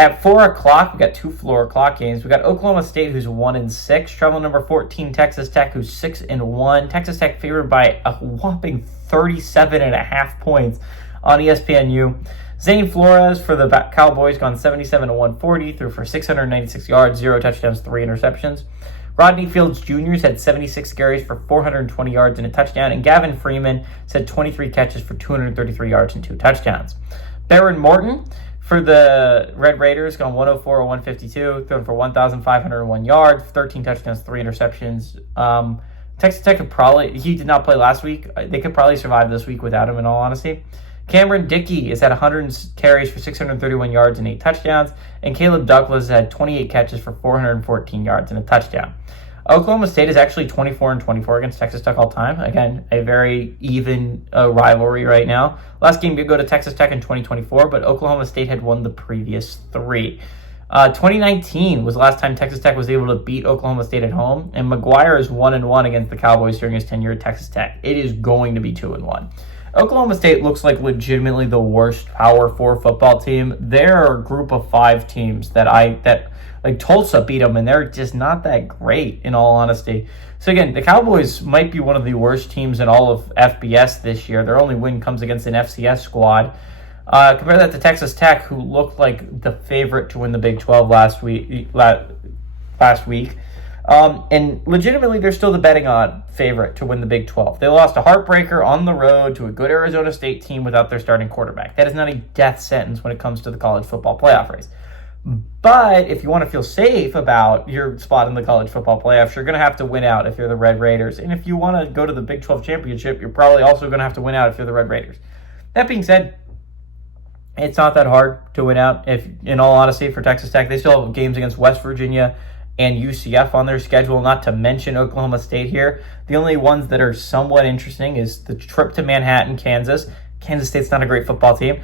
At 4 o'clock, we got 2 4 o'clock games. We got Oklahoma State, who's 1-6. Travel number 14, Texas Tech, who's 6-1. Texas Tech favored by a whopping 37.5 points on ESPNU. Zane Flores for the Cowboys gone 77-140, threw for 696 yards, 0 touchdowns, 3 interceptions. Rodney Fields Jr. had 76 carries for 420 yards and a touchdown, and Gavin Freeman had 23 catches for 233 yards and 2 touchdowns. Baron Morton for the Red Raiders gone 104-152, thrown for 1,501 yards, 13 touchdowns, 3 interceptions. Texas Tech he did not play last week. They could probably survive this week without him, in all honesty. Cameron Dickey is at 100 carries for 631 yards and 8 touchdowns, and Caleb Douglas had 28 catches for 414 yards and a touchdown. Oklahoma State is actually 24-24 against Texas Tech all time. Again, a very even rivalry right now. Last game did go to Texas Tech in 2024, but Oklahoma State had won the previous 3. 2019 was the last time Texas Tech was able to beat Oklahoma State at home, and McGuire is 1-1 against the Cowboys during his tenure at Texas Tech. It is going to be 2-1. Oklahoma State looks like legitimately the worst Power 4 football team. They're a group of 5 teams that like Tulsa beat them, and they're just not that great, in all honesty. So again, the Cowboys might be one of the worst teams in all of FBS this year. Their only win comes against an FCS squad. Compare that to Texas Tech, who looked like the favorite to win the Big 12 last week. And legitimately, they're still the betting on favorite to win the Big 12. They lost a heartbreaker on the road to a good Arizona State team without their starting quarterback. That is not a death sentence when it comes to the college football playoff race. But if you want to feel safe about your spot in the college football playoffs, you're going to have to win out if you're the Red Raiders. And if you want to go to the Big 12 championship, you're probably also going to have to win out if you're the Red Raiders. That being said, it's not that hard to win out. If, in all honesty, for Texas Tech, they still have games against West Virginia and UCF on their schedule, not to mention Oklahoma State here. The only ones that are somewhat interesting is the trip to Manhattan, Kansas. Kansas State's not a great football team.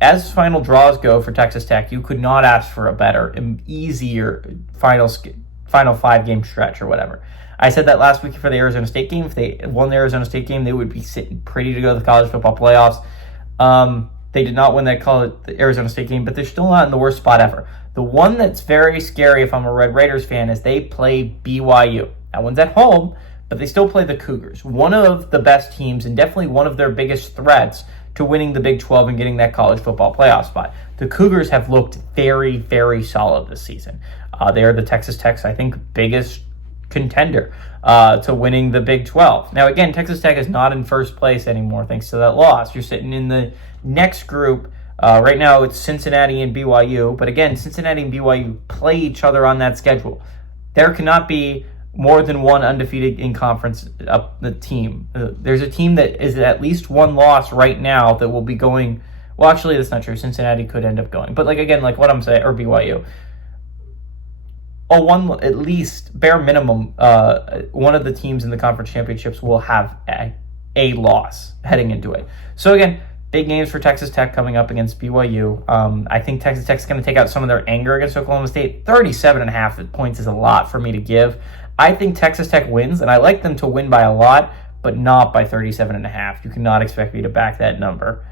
As final draws go for Texas Tech, you could not ask for a better, easier final 5-game stretch or whatever. I said that last week for the Arizona State game. If they won the Arizona State game, they would be sitting pretty to go to the college football playoffs. They did not win the Arizona State game, but they're still not in the worst spot ever. The one that's very scary if I'm a Red Raiders fan is they play BYU. That one's at home, but they still play the Cougars. One of the best teams and definitely one of their biggest threats to winning the Big 12 and getting that college football playoff spot. The Cougars have looked very, very solid this season. They are the Texas Tech's, I think, biggest contender to winning the Big 12. Now, again, Texas Tech is not in first place anymore thanks to that loss. You're sitting in the next group. Right now, it's Cincinnati and BYU. But again, Cincinnati and BYU play each other on that schedule. There cannot be more than one undefeated in conference up the team. There's a team that is at least one loss right now that will be going. Well, actually, that's not true. Cincinnati could end up going. But like what I'm saying, or BYU. One, at least, bare minimum, one of the teams in the conference championships will have a loss heading into it. So again, big games for Texas Tech coming up against BYU. I think Texas Tech's going to take out some of their anger against Oklahoma State. 37.5 points is a lot for me to give. I think Texas Tech wins, and I like them to win by a lot, but not by 37.5. You cannot expect me to back that number.